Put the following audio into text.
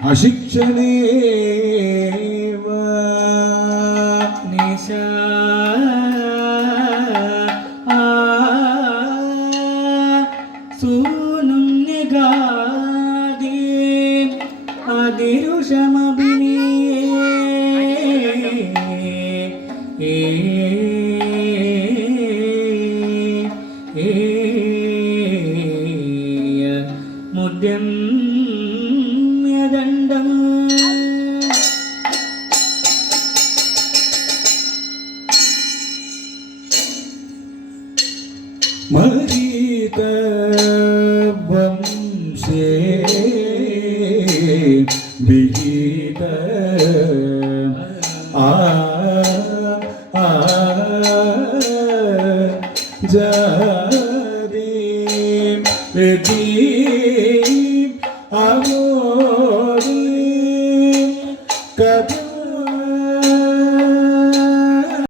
അശിക്ഷണേവ നിശാ സൂനും നിഗാദി അതിരുഷമഭിനീയ മുദ്യം യദണ്ഡം മഹീത വംശേ വിഹിത ജാതി അഗോരി കഥ